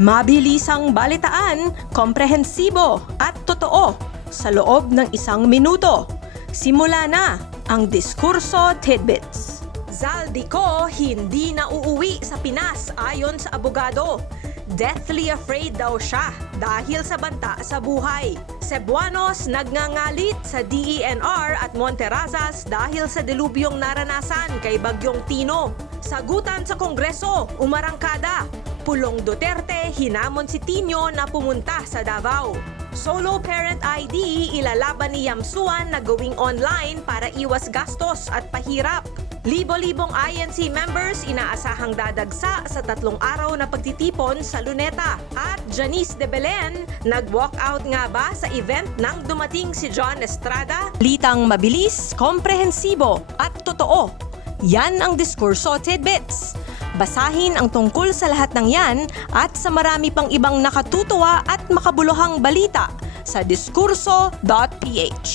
Mabilisang balitaan, komprehensibo at totoo sa loob ng 1 minuto. Simula na ang Diskurso Tidbits. Zaldico hindi na uuwi sa Pinas ayon sa abogado. Deathly afraid daw siya dahil sa banta sa buhay. Cebuanos nagngangalit sa DENR at Monterrazas dahil sa dilubyong naranasan kay Bagyong Tino. Sagutan sa Kongreso, umarangkada. Pulong Duterte hinamon si Tino na pumunta sa Davao. Solo parent ID ilalaban ni Yamsuan na gawing online para iwas gastos at pahirap. Libo-libong INC members inaasahang dadagsa sa 3 araw na pagtitipon sa Luneta. At Janice de Belen, nag-walkout nga ba sa event nang dumating si John Estrada? Litang mabilis, komprehensibo at totoo. Yan ang Diskurso Tidbits. Basahin ang tungkol sa lahat ng yan at sa marami pang ibang nakatutuwa at makabuluhang balita sa diskurso.ph.